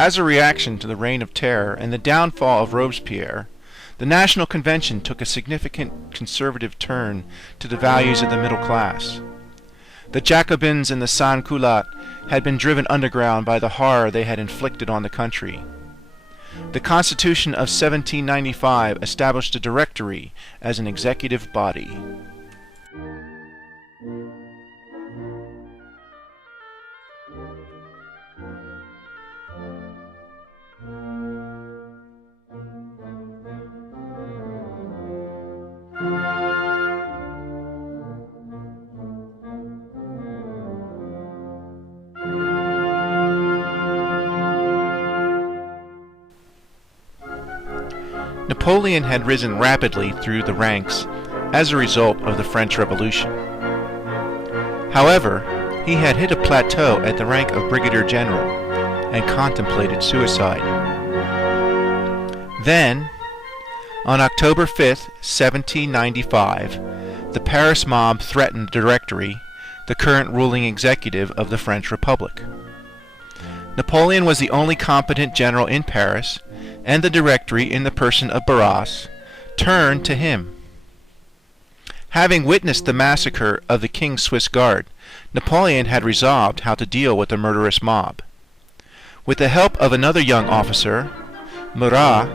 As a reaction to the Reign of Terror and the downfall of Robespierre, the National Convention took a significant conservative turn to the values of the middle class. The Jacobins and the sans-culottes had been driven underground by the horror they had inflicted on the country. The Constitution of 1795 established a Directory as an executive body. Napoleon had risen rapidly through the ranks as a result of the French Revolution. However, he had hit a plateau at the rank of brigadier general and contemplated suicide. Then, on October 5, 1795, the Paris mob threatened the Directory, the current ruling executive of the French Republic. Napoleon was the only competent general in Paris, and the Directory, in the person of Barras, turned to him. Having witnessed the massacre of the King's Swiss Guard, Napoleon had resolved how to deal with the murderous mob. With the help of another young officer, Murat,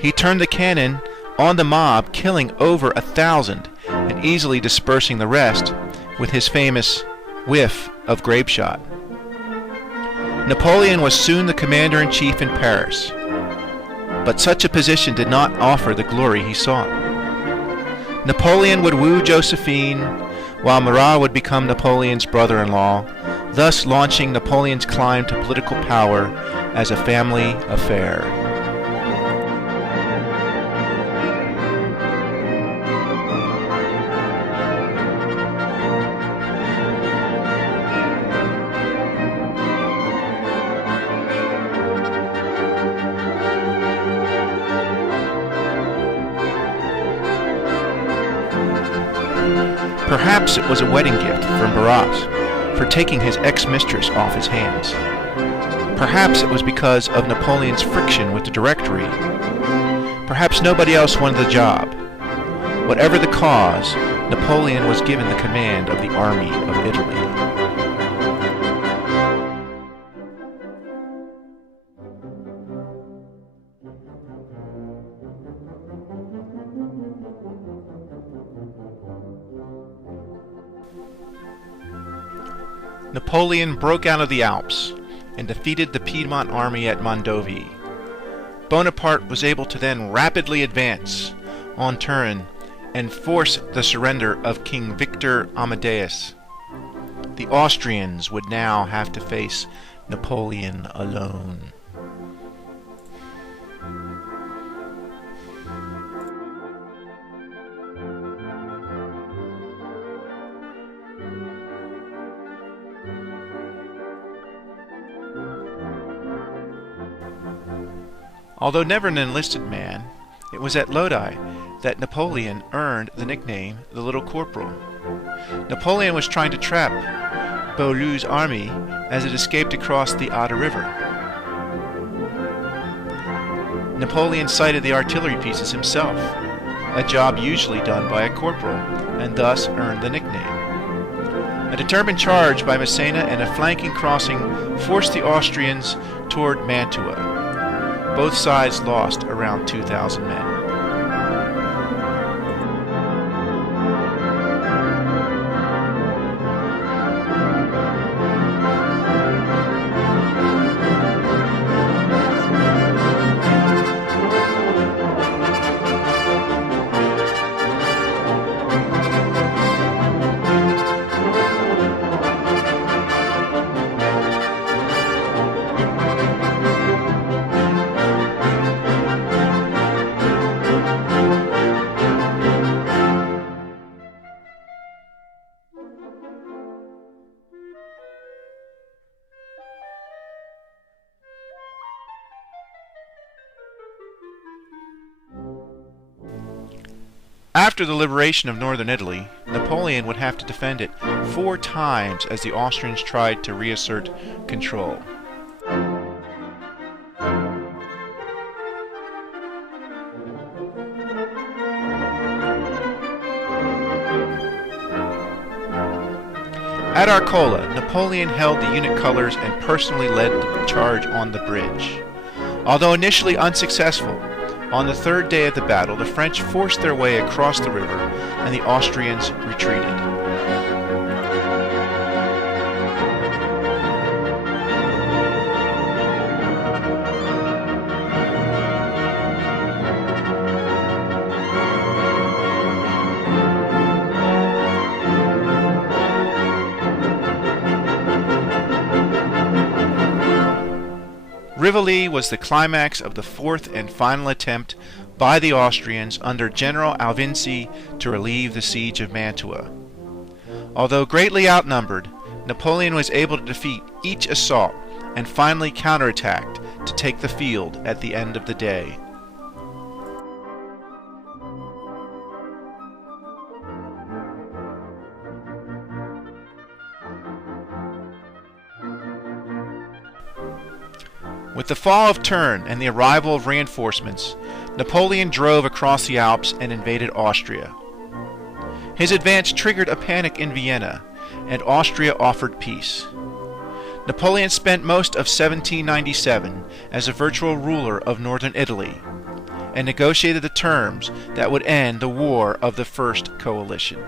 he turned the cannon on the mob, killing over 1,000 and easily dispersing the rest with his famous whiff of grape shot. Napoleon was soon the commander-in-chief in Paris, but such a position did not offer the glory he sought. Napoleon would woo Josephine, while Murat would become Napoleon's brother-in-law, thus launching Napoleon's climb to political power as a family affair. Perhaps it was a wedding gift from Barras for taking his ex-mistress off his hands. Perhaps it was because of Napoleon's friction with the Directory. Perhaps nobody else wanted the job. Whatever the cause, Napoleon was given the command of the Army of Italy. Napoleon broke out of the Alps and defeated the Piedmont army at Mondovi. Bonaparte was able to then rapidly advance on Turin and force the surrender of King Victor Amadeus. The Austrians would now have to face Napoleon alone. Although never an enlisted man, it was at Lodi that Napoleon earned the nickname the Little Corporal. Napoleon was trying to trap Beaulieu's army as it escaped across the Adda River. Napoleon sighted the artillery pieces himself, a job usually done by a corporal, and thus earned the nickname. A determined charge by Massena and a flanking crossing forced the Austrians toward Mantua. Both sides lost around 2,000 men. After the liberation of northern Italy, Napoleon would have to defend it 4 times as the Austrians tried to reassert control. At Arcola, Napoleon held the unit colors and personally led the charge on the bridge. Although initially unsuccessful, on the third day of the battle, the French forced their way across the river and the Austrians retreated. Rivoli was the climax of the fourth and final attempt by the Austrians under General Alvinci to relieve the siege of Mantua. Although greatly outnumbered, Napoleon was able to defeat each assault and finally counterattacked to take the field at the end of the day. With the fall of Turin and the arrival of reinforcements, Napoleon drove across the Alps and invaded Austria. His advance triggered a panic in Vienna, and Austria offered peace. Napoleon spent most of 1797 as a virtual ruler of northern Italy, and negotiated the terms that would end the War of the First Coalition.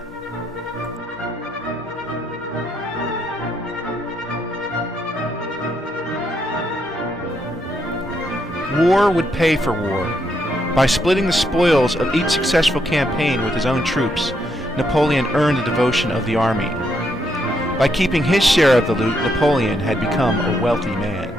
War would pay for war. By splitting the spoils of each successful campaign with his own troops, Napoleon earned the devotion of the army. By keeping his share of the loot, Napoleon had become a wealthy man.